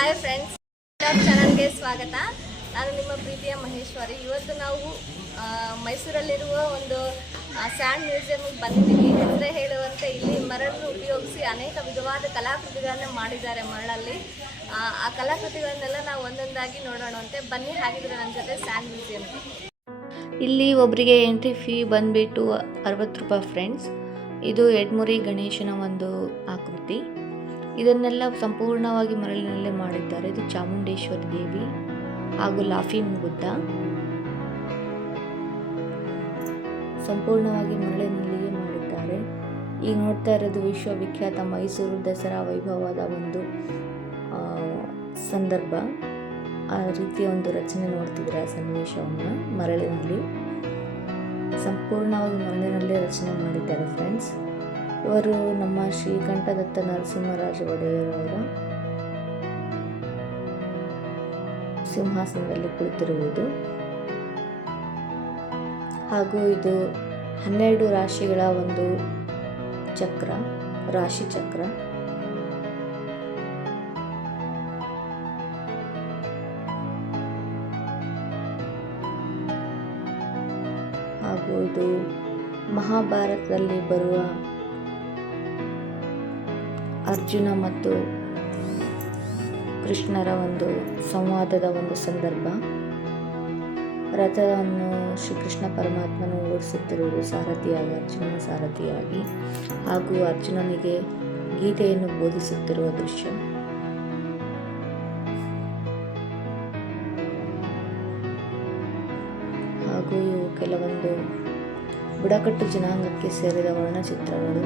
Hi friends, ಚಾನಲ್ಗೆ ಸ್ವಾಗತ. ನಾನು ನಿಮ್ಮ ಪ್ರೀತಿಯ ಮಹೇಶ್ವರಿ. ಇವತ್ತು ನಾವು ಮೈಸೂರಲ್ಲಿರುವ ಒಂದು ಸ್ಯಾಂಡ್ ಮ್ಯೂಸಿಯಂಗೆ ಬಂದಿದ್ದೀವಿ. ಹೆಸರೇ ಹೇಳುವಂತೆ ಇಲ್ಲಿ ಮರಳನ್ನು ಉಪಯೋಗಿಸಿ ಅನೇಕ ವಿಧವಾದ ಕಲಾಕೃತಿಗಳನ್ನು ಮಾಡಿದ್ದಾರೆ ಮರಳಲ್ಲಿ. ಆ ಕಲಾಕೃತಿಗಳನ್ನೆಲ್ಲ ನಾವು ಒಂದೊಂದಾಗಿ ನೋಡೋಣಂತೆ. ಬನ್ನಿ, ಹಾಗಿದ್ರೆ ನನ್ನ ಜೊತೆ ಸ್ಯಾಂಡ್ ಮ್ಯೂಸಿಯಂಗೆ. ಇಲ್ಲಿ ಒಬ್ಬರಿಗೆ ಎಂಟ್ರಿ ಫೀ ಬಂದುಬಿಟ್ಟು 60 ರೂಪಾಯಿ ಫ್ರೆಂಡ್ಸ್. ಇದು ಎಡ್ಮುರಿ ಗಣೇಶನ ಒಂದು ಆಕೃತಿ. ಇದನ್ನೆಲ್ಲ ಸಂಪೂರ್ಣವಾಗಿ ಮರಳಿನಲ್ಲೇ ಮಾಡಿದ್ದಾರೆ. ಇದು ಚಾಮುಂಡೇಶ್ವರಿ ದೇವಿ ಹಾಗೂ ಲಾಫಿಂಗ್ ಬುದ್ಧ. ಸಂಪೂರ್ಣವಾಗಿ ಮರಳಿನಲ್ಲಿಯೇ ಮಾಡಿದ್ದಾರೆ. ಈಗ ನೋಡ್ತಾ ಇರೋದು ವಿಶ್ವವಿಖ್ಯಾತ ಮೈಸೂರು ದಸರಾ ವೈಭವದ ಒಂದು ಸಂದರ್ಭ. ಆ ರೀತಿಯ ಒಂದು ರಚನೆ ನೋಡ್ತಿದ್ರೆ ಆ ಸನ್ನಿವೇಶವನ್ನು ಮರಳಿನಲ್ಲಿ ಸಂಪೂರ್ಣವಾಗಿ ಮರಳಿನಲ್ಲೇ ರಚನೆ ಮಾಡಿದ್ದಾರೆ ಫ್ರೆಂಡ್ಸ್. ಇವರು ನಮ್ಮ ಶ್ರೀಕಂಠದತ್ತ ನರಸಿಂಹರಾಜ ಒಡೆಯರವರ ಸಿಂಹಾಸನದಲ್ಲಿ ಕುಳಿತಿರುವುದು. ಹಾಗೂ ಇದು 12 ರಾಶಿಗಳ ಒಂದು ಚಕ್ರ, ರಾಶಿ ಚಕ್ರ. ಹಾಗೂ ಇದು ಮಹಾಭಾರತದಲ್ಲಿ ಬರುವ ಅರ್ಜುನ ಮತ್ತು ಕೃಷ್ಣರ ಒಂದು ಸಂವಾದದ ಒಂದು ಸಂದರ್ಭ. ರಥವನ್ನು ಶ್ರೀಕೃಷ್ಣ ಪರಮಾತ್ಮನು ಓಡಿಸುತ್ತಿರುವುದು ಸಾರಥಿಯಾಗಿ, ಅರ್ಜುನನ ಸಾರಥಿಯಾಗಿ, ಹಾಗೂ ಅರ್ಜುನನಿಗೆ ಗೀತೆಯನ್ನು ಬೋಧಿಸುತ್ತಿರುವ ದೃಶ್ಯ. ಹಾಗೂ ಇವು ಕೆಲವೊಂದು ಬುಡಕಟ್ಟು ಜನಾಂಗಕ್ಕೆ ಸೇರಿದ ವರ್ಣಚಿತ್ರಗಳು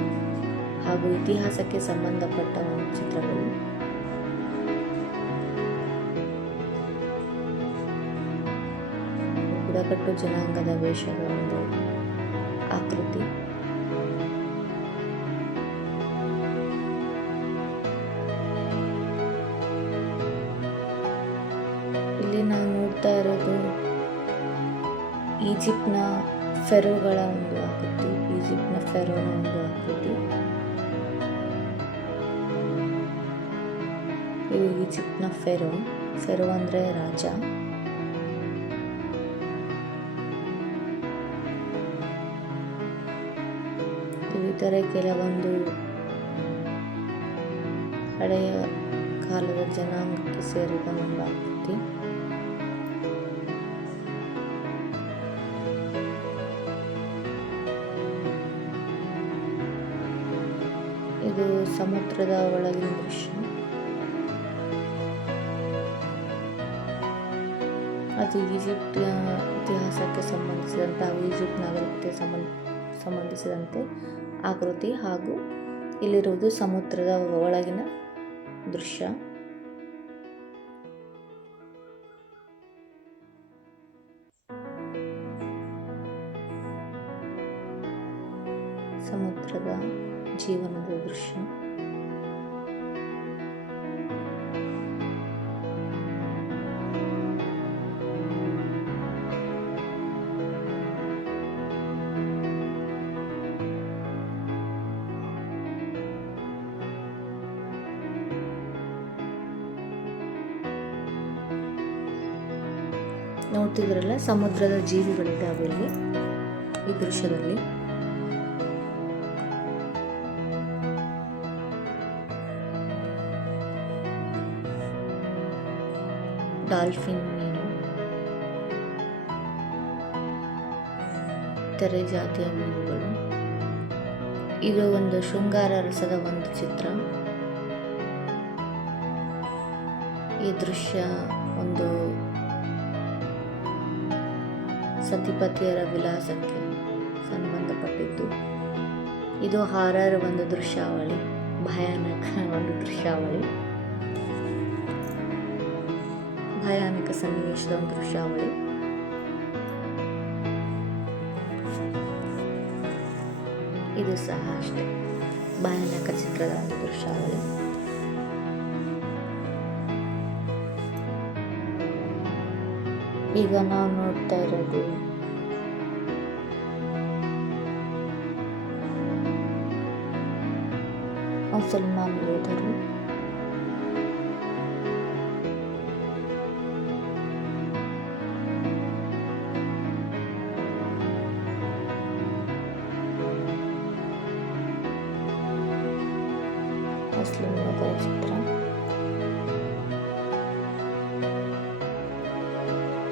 ಹಾಗೂ ಇತಿಹಾಸಕ್ಕೆ ಸಂಬಂಧಪಟ್ಟ ಚಿತ್ರಗಳು. ಬುಡಕಟ್ಟು ಜನಾಂಗದ ವೇಷದ ಒಂದು ಆಕೃತಿ. ಇಲ್ಲಿ ನಾವು ನೋಡ್ತಾ ಇರೋದು ಈಜಿಪ್ಟ್ನ ಫೆರೋಗಳ ಒಂದು ಆಕೃತಿ. ಈಜಿಪ್ಟ್ನ ಫೆರೋನ ಒಂದು ಆಕೃತಿ. ಇದು ಈಜಿಪ್ಟ್ನ ಫೆರೋ. ಫೆರೋ ಅಂದರೆ ರಾಜ. ಇತರೆ ಕೆಲವೊಂದು ಹಳೆಯ ಕಾಲದ ಜನಾಂಗಕ್ಕೆ ಸೇರಿದ ಒಂದು ಆಕೃತಿ. ಇದು ಸಮುದ್ರದ ಒಳಗಿನ ದೃಶ್ಯ. ಅದು ಈಜಿಪ್ಟ್ ಇತಿಹಾಸಕ್ಕೆ ಸಂಬಂಧಿಸಿದಂತೆ ಹಾಗೂ ಈಜಿಪ್ಟ್ ನಾಗರಿಕತೆ ಸಂಬಂಧಿಸಿದಂತೆ ಆಕೃತಿ. ಹಾಗೂ ಇಲ್ಲಿರುವುದು ಸಮುದ್ರದ ಒಳಗಿನ ದೃಶ್ಯ. ಸಮುದ್ರದ ಜೀವನದ ದೃಶ್ಯ. ನೋಡ್ತಿದ್ರಲ್ಲ, ಸಮುದ್ರದ ಜೀವಿಗಳಿದ್ದಾವೆ ಇಲ್ಲಿ ಈ ದೃಶ್ಯದಲ್ಲಿ. ಡಾಲ್ಫಿನ್ ಮೀನು, ಇತರೆ ಜಾತಿಯ ಮೀನುಗಳು. ಇದು ಒಂದು ಶೃಂಗಾರ ರಸದ ಒಂದು ಚಿತ್ರ. ಈ ದೃಶ್ಯ ಒಂದು ಸತಿಪತಿಯರ ವಿಲಾಸಕ್ಕೆ ಸಂಬಂಧಪಟ್ಟಿದ್ದು. ಇದು ಹಾರರ್ ಒಂದು ದೃಶ್ಯಾವಳಿ, ಭಯಾನಕ ಒಂದು ದೃಶ್ಯಾವಳಿ, ಭಯಾನಕ ಸನ್ನಿವೇಶದ ಒಂದು ದೃಶ್ಯಾವಳಿ. ಇದು ಸಹ ಅಷ್ಟೇ ಭಯಾನಕ ಚಿತ್ರದ ಒಂದು ದೃಶ್ಯಾವಳಿ. ಈಗ ನಾವು ನೋಡ್ತಾ ಇರೋದು ಮುಸಲ್ಮಾನ್ ಯೋಧರು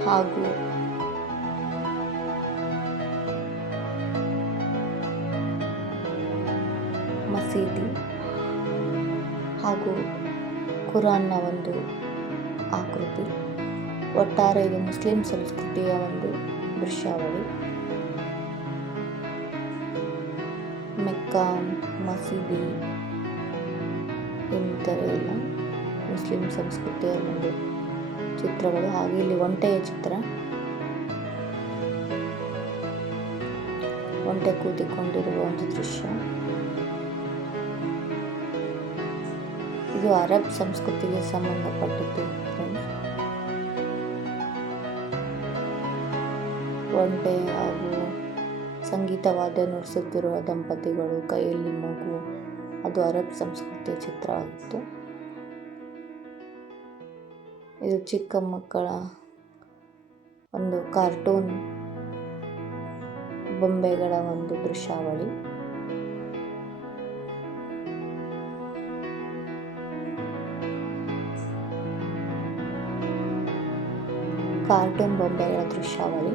ಹಾಗೂ ಮಸೀದಿ ಹಾಗೂ ಕುರಾನ್ನ ಒಂದು ಆಕೃತಿ. ಒಟ್ಟಾರೆ ಇದು ಮುಸ್ಲಿಂ ಸಂಸ್ಕೃತಿಯ ಒಂದು ದೃಶ್ಯಾವಳಿ. ಮೆಕ್ಕಾ ಮಸೀದಿ ಇನ್ನಿತರೆ ಎಲ್ಲ ಮುಸ್ಲಿಂ ಸಂಸ್ಕೃತಿಯ ಒಂದು ಚಿತ್ರಗಳು. ಹಾಗೆ ಇಲ್ಲಿ ಒಂಟೆಯ ಚಿತ್ರ, ಒಂಟೆ ಕೂತಿಕೊಂಡಿರುವ ಒಂದು ದೃಶ್ಯ. ಇದು ಅರಬ್ ಸಂಸ್ಕೃತಿಗೆ ಸಂಬಂಧಪಟ್ಟಿದ್ದು ಫ್ರೆಂಡ್ಸ್. ಒಂಟೆ ಹಾಗೂ ಸಂಗೀತವಾದ ನುಡಿಸುತ್ತಿರುವ ದಂಪತಿಗಳು, ಕೈಯಲ್ಲಿ ಮಗು, ಅದು ಅರಬ್ ಸಂಸ್ಕೃತಿಯ ಚಿತ್ರ ಆಗಿತ್ತು. ಇದು ಚಿಕ್ಕ ಮಕ್ಕಳ ಒಂದು ಕಾರ್ಟೂನ್ ಬೊಂಬೆಗಳ ಒಂದು ದೃಶ್ಯಾವಳಿ. ಕಾರ್ಟೂನ್ ಬೊಂಬೆಗಳ ದೃಶ್ಯಾವಳಿ.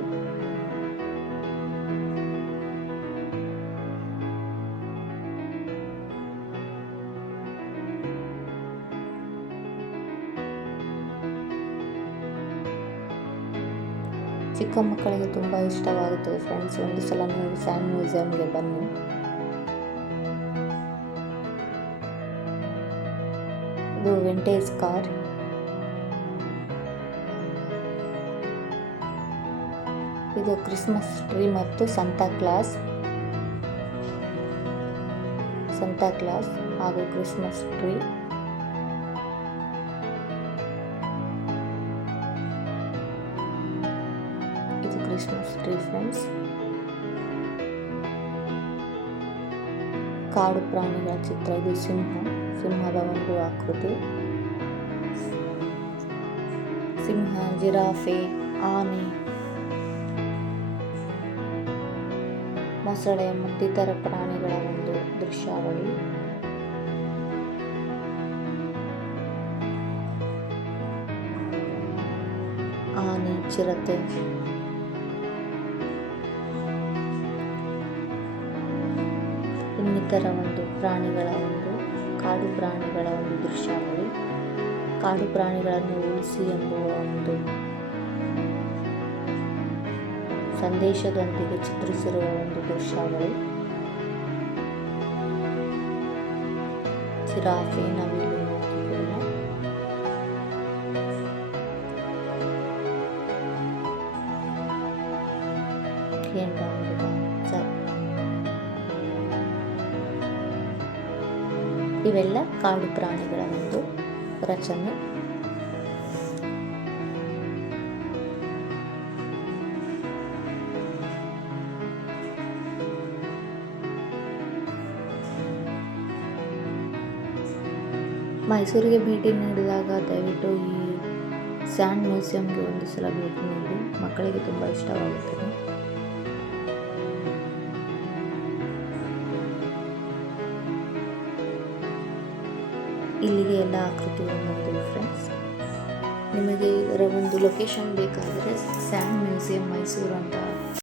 ಚಿಕ್ಕ ಮಕ್ಕಳಿಗೆ ತುಂಬ ಇಷ್ಟವಾಗುತ್ತದೆ ಫ್ರೆಂಡ್ಸ್. ಒಂದು ಸಲ ನೀವು ಸ್ಯಾಂಡ್ ಮ್ಯೂಸಿಯಂಗೆ ಬನ್ನಿ. ಇದು ವಿಂಟೇಜ್ ಕಾರ್. ಇದು ಕ್ರಿಸ್ಮಸ್ ಟ್ರೀ ಮತ್ತು ಸಂತಾ ಕ್ಲಾಸ್ ಹಾಗೂ ಕ್ರಿಸ್ಮಸ್ ಟ್ರೀ. ಇದು ಕ್ರಿಸ್ಮಸ್ ಟ್ರೀ ಫ್ರೆಂಡ್ಸ್. ಕಾಡು ಪ್ರಾಣಿಗಳ ಚಿತ್ರ. ಇದು ಸಿಂಹದ ಒಂದು ಆಕೃತಿ. ಸಿಂಹ, ಜಿರಾಫೆ, ಆನೆ, ಮೊಸಳೆ ಮತ್ತಿತರ ಪ್ರಾಣಿಗಳ ಒಂದು ದೃಶ್ಯಾವಳಿ. ಆನೆ, ಚಿರತೆ, ಇನ್ನಿತರ ಒಂದು ಪ್ರಾಣಿಗಳ ಒಂದು ಕಾಡು ಪ್ರಾಣಿಗಳ ಒಂದು ದೃಶ್ಯಾವಳಿ. ಕಾಡು ಪ್ರಾಣಿಗಳನ್ನು ಉಳಿಸಿ ಎಂಬುವ ಒಂದು ಸಂದೇಶದೊಂದಿಗೆ ಚಿತ್ರಿಸಿರುವ ಒಂದು ದೃಶ್ಯಾವಳಿ. ಜಿರಾಫೆ, ನವಿಲು, ಇವೆಲ್ಲ ಕಾಡು ಪ್ರಾಣಿಗಳ ಒಂದು ರಚನೆ. ಮೈಸೂರಿಗೆ ಭೇಟಿ ನೀಡಿದಾಗ ದಯವಿಟ್ಟು ಈ ಸ್ಯಾಂಡ್ ಮ್ಯೂಸಿಯಂಗೆ ಒಂದು ಸಲ ಭೇಟಿ ನೀಡಿ. ಮಕ್ಕಳಿಗೆ ತುಂಬ ಇಷ್ಟವಾಗುತ್ತದೆ. ಇಲ್ಲಿಗೆ ಎಲ್ಲ ಆಕೃತಿಗಳು ನೋಡಿದ್ವಿ ಫ್ರೆಂಡ್ಸ್. ನಿಮಗೆ ಇದರ ಒಂದು ಲೊಕೇಶನ್ ಬೇಕಾದರೆ ಸ್ಯಾಂಡ್ ಮ್ಯೂಸಿಯಂ ಮೈಸೂರು ಅಂತ